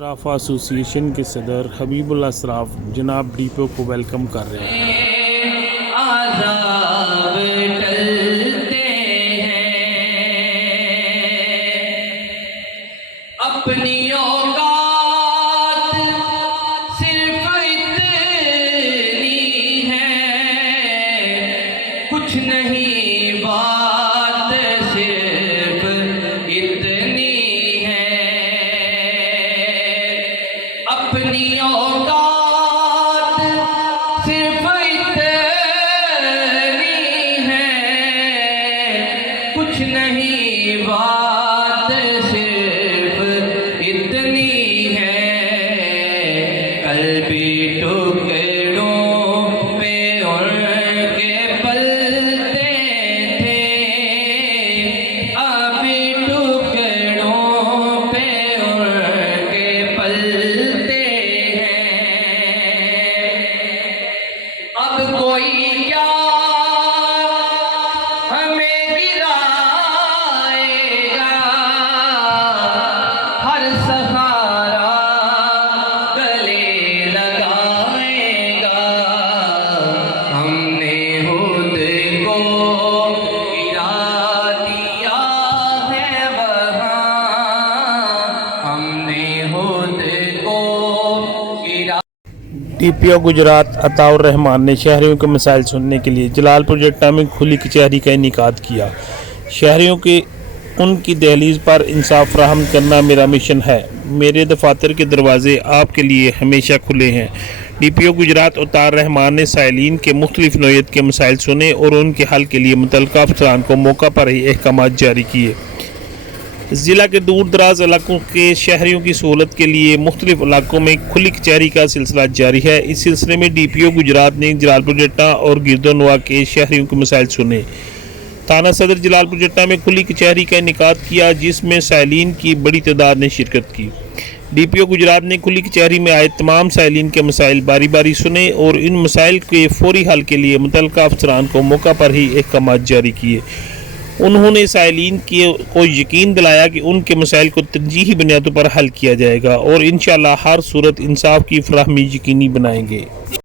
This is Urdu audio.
صرافہ ایسوسی ایشن کے صدر حبیب اللہ صراف جناب ڈی پی او کو ویلکم کر رہے ہیں۔ عذاب ٹلتے ہیں، اپنی اوقات صرف اتنی ہے، کچھ نہیں بات صرف اتنی ہے، اپنی اوقات صرف کچھ نہیں بات صرف اتنی ہے، کل بھی ٹکڑوں پہ ان کے پلتے تھے، اب بھی ٹکڑوں پہ ان کے پلتے ہیں، اب کوئی کیا ہمیں گرائے گا، ہر سہارا گلے لگائے گا، ہم نے خود کو گرا دیا ہے وہاں، ہم نے خود کو گرا۔ ڈی پی او گجرات عطاء الرحمان نے شہریوں کے مسائل سننے کے لیے جلال پور جٹا میں کھلی کچہری کا انعقاد کیا۔ شہریوں کے ان کی دہلیز پر انصاف فراہم کرنا میرا مشن ہے، میرے دفاتر کے دروازے آپ کے لیے ہمیشہ کھلے ہیں۔ ڈی پی او گجرات عطاء الرحمان نے سائلین کے مختلف نوعیت کے مسائل سنے اور ان کے حل کے لیے متعلقہ افسران کو موقع پر ہی احکامات جاری کیے۔ ضلع کے دور دراز علاقوں کے شہریوں کی سہولت کے لیے مختلف علاقوں میں کھلی کچہری کا سلسلہ جاری ہے۔ اس سلسلے میں ڈی پی او گجرات نے جلال پور جٹا اور گرد و نواح کے شہریوں کے مسائل سنے۔ تھانہ صدر جلال پور جٹا میں کھلی کچہری کا انعقاد کیا، جس میں سائلین کی بڑی تعداد نے شرکت کی۔ ڈی پی او گجرات نے کھلی کچہری میں آئے تمام سائلین کے مسائل باری باری سنے اور ان مسائل کے فوری حل کے لیے متعلقہ افسران کو موقع پر ہی احکامات جاری کیے۔ انہوں نے سائلین کو یقین دلایا کہ ان کے مسائل کو ترجیحی بنیادوں پر حل کیا جائے گا اور انشاءاللہ ہر صورت انصاف کی فراہمی یقینی بنائیں گے۔